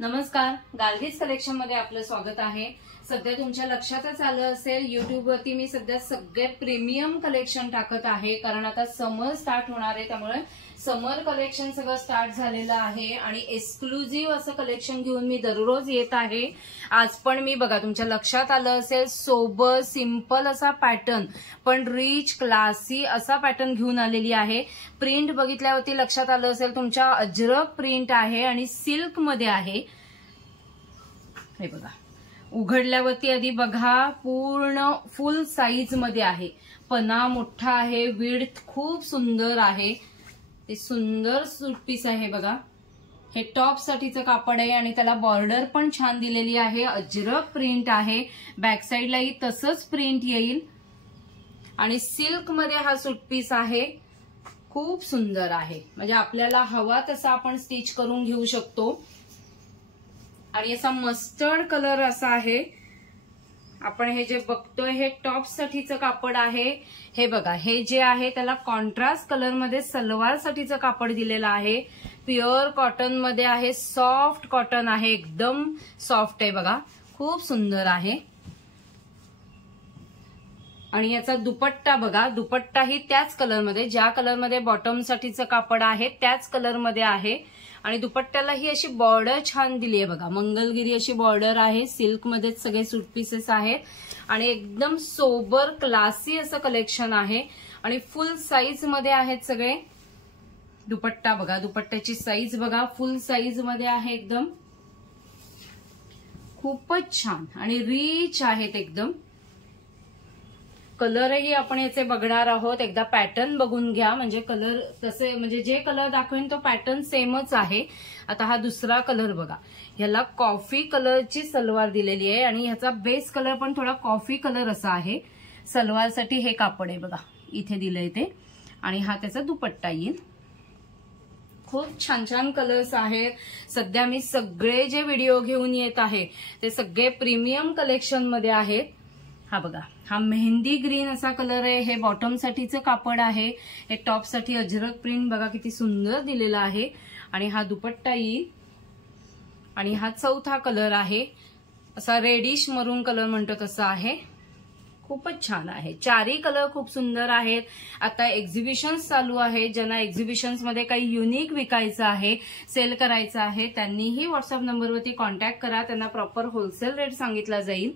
नमस्कार, गार्गीज कलेक्शन मध्ये आपलं स्वागत आहे। सध्या तुमच्या लक्षातच आलं असेल YouTube वरती मी सध्या सगळे प्रीमियम कलेक्शन टाकत आहे, कारण आता समर स्टार्ट होणार आहे, त्यामुळे समर कलेक्शन सगळं स्टार्ट झालेलं आहे आणि एक्सक्लुझिव्ह असं कलेक्शन घेऊन मी दररोज येत आहे। आज पण मी बघा तुमच्या लक्षात आलं असेल सोबर सिंपल असा पॅटर्न पण रिच क्लासी असा पॅटर्न घेऊन आलेली आहे। प्रिंट बघितल्यावरती लक्षात आलं असेल तुमच्या अजरक प्रिंट आहे आणि सिल्क मध्ये आहे। हे बघा उघडल्यावरती आधी बघा पूर्ण फुल साईज मध्ये आहे, पना मोठा आहे, विड्थ खूप सुंदर आहे, ते सुंदर सूट पीस आहे बघा। हे टॉप साठीचं कापड आहे आणि त्याला बॉर्डर पण छान दिलेली आहे, अजरक प्रिंट आहे, बॅक साईडलाही तसंच प्रिंट येईल आणि सिल्क मध्ये हा सूट पीस आहे, खूप सुंदर आहे, म्हणजे आपल्याला हवा तसा आपण स्टिच करून घेऊ शकतो। आणि असा मस्टर्ड कलर असा आहे, आपण हे जे बघतोय हे टॉप साठीचं कापड आहे। हे बघा हे जे आहे त्याला कॉन्ट्रास्ट कलर मध्ये सलवार साठीचं कापड दिलेलं आहे, प्युअर कॉटन मध्ये आहे, सॉफ्ट कॉटन आहे, एकदम सॉफ्ट आहे बघा, खूप सुंदर आहे। आणि याचा दुपट्टा बघा, दुपट्टाही त्याच कलरमध्ये, ज्या कलरमध्ये बॉटम साठीचं कापड आहे त्याच कलरमध्ये आहे आणि दुपट्ट्याला ही अशी बॉर्डर छान दिली आहे बघा, मंगलगिरी अशी बॉर्डर आहे, सिल्क मध्येच सगळे सूट पीसेस आहेत आणि एकदम सोबर क्लासी असं कलेक्शन आहे आणि फुल साईज मध्ये आहेत सगळे। दुपट्टा बघा, दुपट्ट्याची साईज बघा, फुल साईज मध्ये आहे, एकदम खूपच छान आणि रिच आहेत एकदम। कलरही आपण याचे बघणार आहोत, एकदा पॅटर्न बघून घ्या, म्हणजे कलर तसे म्हणजे जे कलर दाखवेन तो पॅटर्न सेमच आहे। आता हा दुसरा कलर बघा, ह्याला कॉफी कलरची सलवार दिलेली आहे आणि ह्याचा बेस कलर पण थोडा कॉफी कलर असा आहे। सलवारसाठी हे कापड आहे बघा, इथे दिलंय ते, आणि हा त्याचा दुपट्टा येईल। खूप छान छान कलर्स आहेत। सध्या मी सगळे जे व्हिडिओ घेऊन येत आहे ते सगळे प्रीमियम कलेक्शन मध्ये आहेत। हा बघा, हा मेहंदी ग्रीन असा कलर आहे, हे बॉटम साठीचं कापड आहे, हे टॉप साठी अजरक प्रिंट बघा किती सुंदर दिलेला आहे आणि हा दुपट्टा येईल। आणि हा चौथा कलर आहे, असा रेडिश मरून कलर म्हणतो तसा आहे, खूपच छान आहे। चारही कलर खूप सुंदर आहेत। आता एक्झिबिशन्स चालू आहे, ज्यांना एक्झिबिशन्स मध्ये काही युनिक विकायचं आहे, सेल करायचं आहे, त्यांनीही व्हॉट्सअप नंबरवरती कॉन्टॅक्ट करा, त्यांना प्रॉपर होलसेल रेट सांगितला जाईल।